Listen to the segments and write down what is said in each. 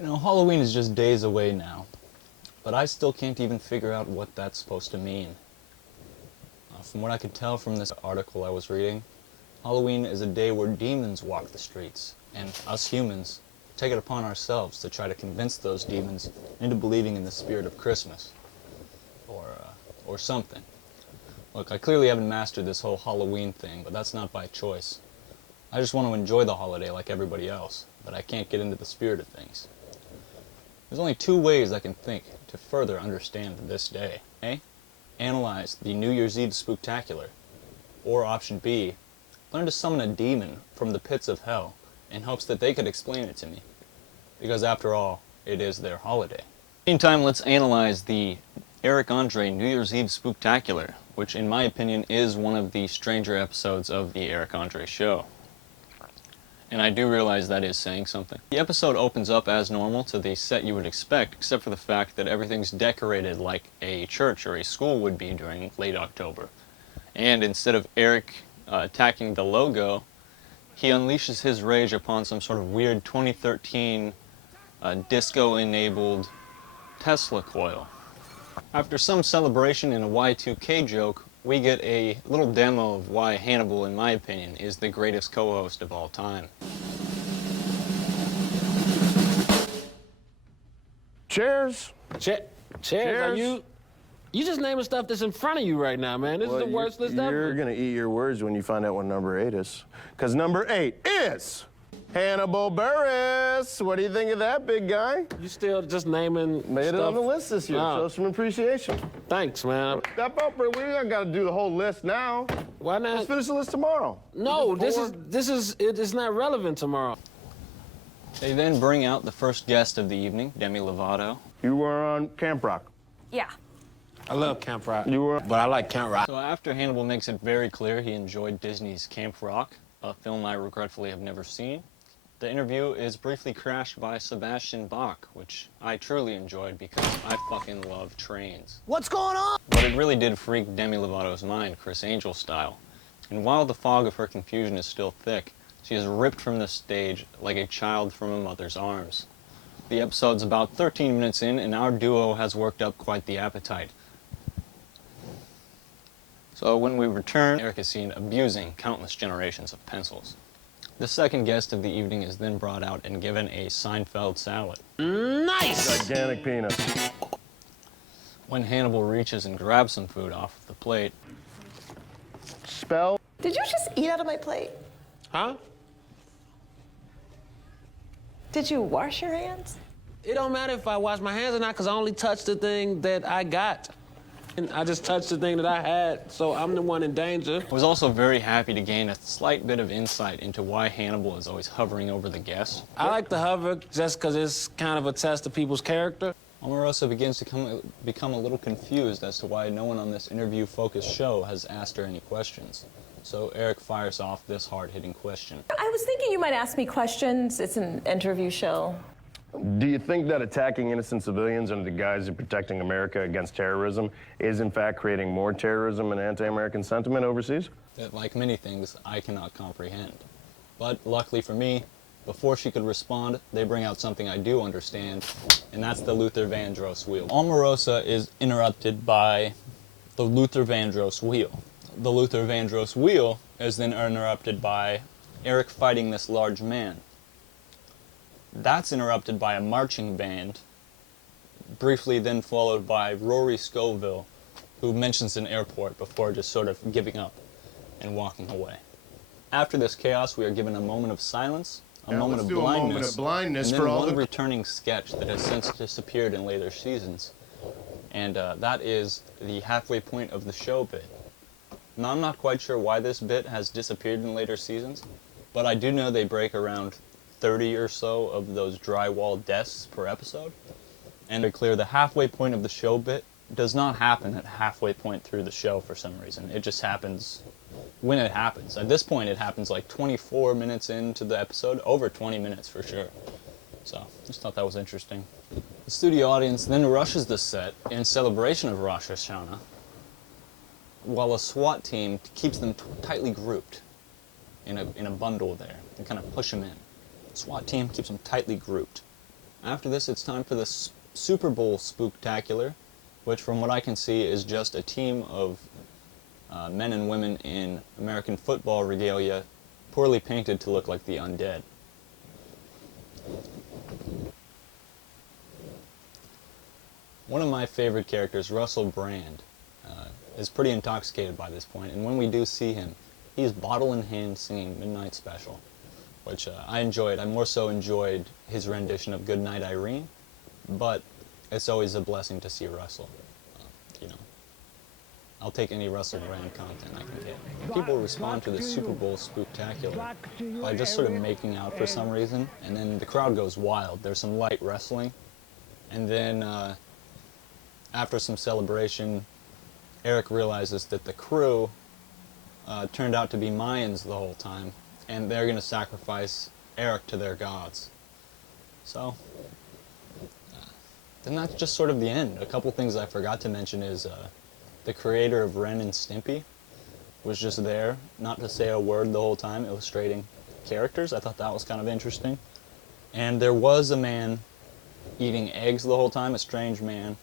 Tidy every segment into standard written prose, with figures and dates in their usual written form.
You know, Halloween is just days away now, but I still can't even figure out what that's supposed to mean. From what I could tell from this article I was reading, Halloween is a day where demons walk the streets, and us humans take it upon ourselves to try to convince those demons into believing in the spirit of Christmas, or something. Look, I clearly haven't mastered this whole Halloween thing, but that's not by choice. I just want to enjoy the holiday like everybody else, but I can't get into the spirit of things. There's only two ways I can think to further understand this day. A, analyze the New Year's Eve Spooktacular, or option B, learn to summon a demon from the pits of hell in hopes that they could explain it to me, because after all, it is their holiday. Meantime, let's analyze the Eric Andre New Year's Eve Spooktacular, which in my opinion is one of the stranger episodes of the Eric Andre show. And I do realize that is saying something. The episode opens up as normal to the set you would expect, except for the fact that everything's decorated like a church or a school would be during late October. And instead of Eric attacking the logo, he unleashes his rage upon some sort of weird 2013 disco-enabled Tesla coil. After some celebration and a Y2K joke, we get a little demo of why Hannibal, in my opinion, is the greatest co-host of all time. Cheers. Cheers. You just naming stuff that's in front of you right now, man. This is the worst list ever. You're gonna eat your words when you find out what number 8 is. Because number 8 is Hannibal Buress. What do you think of that, big guy? You still just naming Made stuff. it on the list this year. Show some appreciation. Thanks, man. Step up, bro. We don't gotta do the whole list now. Why not? Let's finish the list tomorrow. No, it's not relevant tomorrow. They then bring out the first guest of the evening, Demi Lovato. You were on Camp Rock. Yeah. I love Camp Rock. You were, but I like Camp Rock. So after Hannibal makes it very clear he enjoyed Disney's Camp Rock, a film I regretfully have never seen, the interview is briefly crashed by Sebastian Bach, which I truly enjoyed because I fucking love trains. What's going on? But it really did freak Demi Lovato's mind, Chris Angel style. And while the fog of her confusion is still thick, she is ripped from the stage like a child from a mother's arms. The episode's about 13 minutes in, and our duo has worked up quite the appetite. So when we return, Eric is seen abusing countless generations of pencils. The second guest of the evening is then brought out and given a Seinfeld salad. Nice! gigantic penis. When Hannibal reaches and grabs some food off the plate, Spell. Did you just eat out of my plate? Huh? Did you wash your hands? It don't matter if I wash my hands or not, because I only touched the thing that I got. And I just touched the thing that I had, so I'm the one in danger. I was also very happy to gain a slight bit of insight into why Hannibal is always hovering over the guest. I like the hover just because it's kind of a test of people's character. Omarosa begins to become a little confused as to why no one on this interview-focused show has asked her any questions. So Eric fires off this hard-hitting question. I was thinking you might ask me questions. It's an interview show. Do you think that attacking innocent civilians under the guise of protecting America against terrorism is in fact creating more terrorism and anti-American sentiment overseas? That, like many things, I cannot comprehend. But luckily for me, before she could respond, they bring out something I do understand, and that's the Luther Vandross wheel. Omarosa is interrupted by the Luther Vandross wheel. The Luther Vandross wheel is then interrupted by Eric fighting this large man. That's interrupted by a marching band, briefly then followed by Rory Scoville, who mentions an airport before just sort of giving up and walking away. After this chaos, we are given a moment of silence, a moment of blindness, and then one returning sketch that has since disappeared in later seasons. And that is the halfway point of the show bit. Now, I'm not quite sure why this bit has disappeared in later seasons, but I do know they break around 30 or so of those drywall desks per episode. And to be clear, the halfway point of the show bit does not happen at halfway point through the show for some reason. It just happens when it happens. At this point, it happens like 24 minutes into the episode, over 20 minutes for sure. So, just thought that was interesting. The studio audience then rushes the set in celebration of Rosh Hashanah, while a SWAT team keeps them tightly grouped in a bundle there and kind of push them in. SWAT team keeps them tightly grouped. After this, it's time for the Super Bowl Spooktacular, which from what I can see is just a team of men and women in American football regalia, poorly painted to look like the undead. One of my favorite characters, Russell Brand, is pretty intoxicated by this point, and when we do see him, he's bottle in hand singing Midnight Special, which I enjoyed. I more so enjoyed his rendition of Goodnight Irene, but it's always a blessing to see Russell. You know, I'll take any Russell Brand content I can get. People respond to the Super Bowl Spooktacular by just sort of making out for some reason, and then the crowd goes wild. There's some light wrestling, and then after some celebration, Eric realizes that the crew turned out to be Mayans the whole time, and they're going to sacrifice Eric to their gods. So, then that's just sort of the end. A couple things I forgot to mention is the creator of Ren and Stimpy was just there, not to say a word the whole time, illustrating characters. I thought that was kind of interesting. And there was a man eating eggs the whole time, a strange man,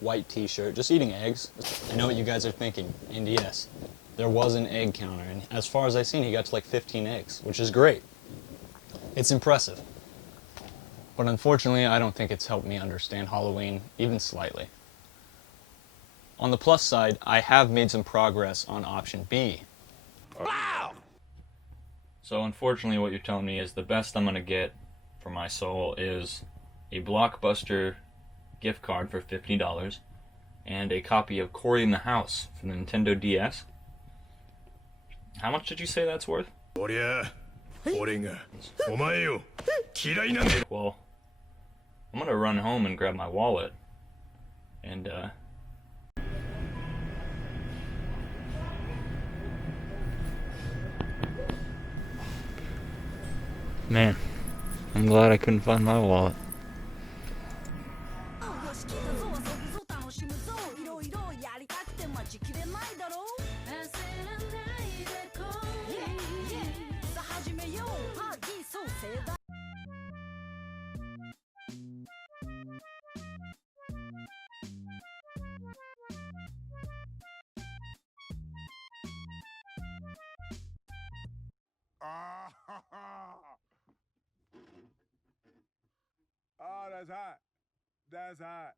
white t-shirt, just eating eggs. I know what you guys are thinking, and yes, there was an egg counter, and as far as I've seen, he got to like 15 eggs, which is great. It's impressive. But unfortunately, I don't think it's helped me understand Halloween, even slightly. On the plus side, I have made some progress on option B. Wow! So unfortunately, what you're telling me is the best I'm gonna get for my soul is a Blockbuster gift card for $50 and a copy of Cory in the House for the Nintendo DS. How much did you say that's worth? Well, I'm gonna run home and grab my wallet and man, I'm glad I couldn't find my wallet. Oh, that's hot. That's hot.